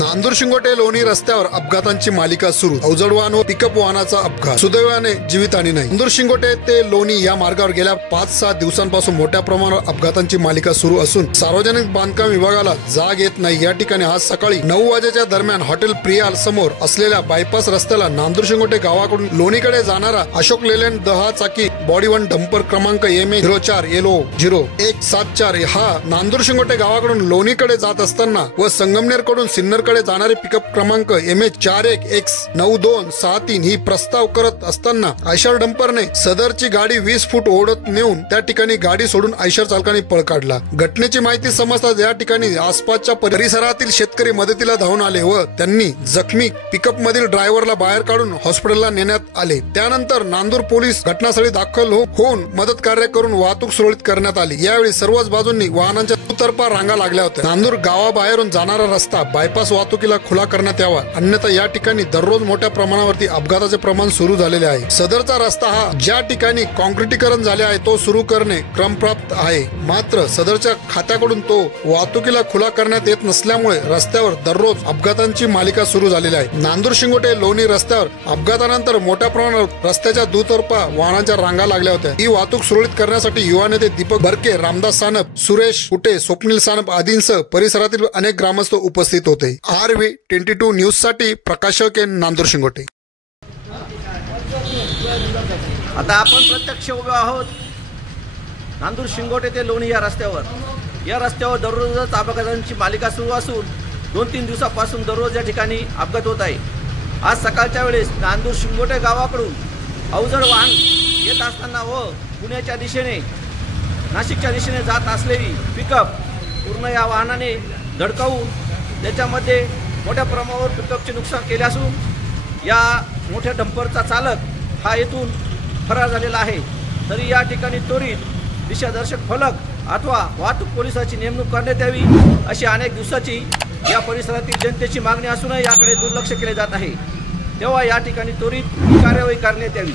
नांदूर शिंगोटे लोणी रस्त्यावर अपघातांची मालिका सुरू। अवजड वाहन व पिकअप वाहनाचा अपघात, सुदैवाने जीवितहानी नाही। नांदूर शिंगोटे ते लोणी या मार्गावर गेल्या 5-6 दिवसांपासून मोठ्या प्रमाणावर अपघातांची मालिका सुरू असून सार्वजनिक बांधकाम विभागाला जाग येत नाही। या ठिकाणी आज सकाळी 9 वाजेच्या दरम्यान हॉटेल प्रियाल समोर असलेल्या बायपास रस्त्याला नांदूर शिंगोटे गावाकडून लोणीकडे जाणारा अशोक लेलँड 10 चाकी बॉडी 1 डंपर क्रमांक MA04LO0174 हा नांदूर शिंगोटे गावाकडून लोणीकडे जात असताना व संगमनेर कडून सिन्नरकडे जाणारे पिकअप क्रमांक MA41X9263 ही प्रस्ताव करत असताना आयशर डंपरने सदरची गाडी 20 फूट ओढत नेऊन त्या ठिकाणी गाडी सोडून आयशर चालकाने पळ काढला। घटनेची माहिती समजताच या ठिकाणी आसपासच्या परिसरातील शेतकरी मदतीला धावून आले व त्यांनी जखमी पिकअप मधील ड्रायव्हरला बाहेर काढून हॉस्पिटलला नेण्यात आले। त्यानंतर नांदूर पोलीस घटनास्थळी दाखल होऊन मदत कार्य करून वाहतूक सुरळीत करण्यात आली। यावेळी सर्वच बाजूंनी वाहनांच्या दुतर्फा रांगा लागल्या होत्या। नांदूर गावाबाहेरून जाणारा रस्ता बायपास वाहतुकीला खुला करण्यात यावा, अन्यथा या ठिकाणी दररोज मोठ्या प्रमाणावरती अपघाताचे प्रमाण सुरू झालेले आहे। सदरचा रस्ता हा ज्या ठिकाणी कॉन्क्रिटीकरण झाले आहे तो सुरू करणे क्रमप्राप्त आहे, मात्र सदरच्या खात्याकडून तो वाहतुकीला खुला करण्यात येत नसल्यामुळे रस्त्यावर दररोज अपघातांची मालिका सुरू झालेली आहे। नांदूर शिंगोटे लोणी रस्त्यावर अपघातानंतर मोठ्या प्रमाणावर रस्त्याच्या दुतर्फा वाहनांच्या रांगा लागल्या होत्या। ही वाहतूक सुरळीत करण्यासाठी युवा नेते दीपक बरके, रामदास सानप, सुरेश कुटे, स्वप्नील सानप आदींसह परिसरातील अनेक ग्रामस्थ उपस्थित होते। RV22 न्यूज साठी प्रकाश के नांदूर शिंगोटे। आता आपण प्रत्यक्ष उभे आहोत नांदूर शिंगोटे ते लोणी या रस्त्यावर। या रस्त्यावर दररोजच अपघातांची मालिका सुरू असून 2-3 दिवसापासून दररोज या ठिकाणी अपघात होत आहे। आज सकाळच्या वेळेस नांदूर शिंगोटे गावाकडून अवजड वाहन येत असताना व पुण्याच्या दिशेने नाशिकच्या दिशेने जात असलेली पिकअप पूर्ण या वाहनाने धडकावून त्याच्यामध्ये मोठ्या प्रमाणावर पिकअपचे नुकसान केले असून या मोठ्या डंपरचा चालक हा येथून फरार झालेला आहे। तरी या ठिकाणी त्वरित दिशादर्शक फलक अथवा वाहतूक पोलिसाची नेमणूक करण्यात यावी अशी अनेक दिवसाची या परिसरातील जनतेची मागणी असूनही याकडे दुर्लक्ष केले जात आहे। तेव्हा या ठिकाणी त्वरित कार्यवाही करण्यात यावी।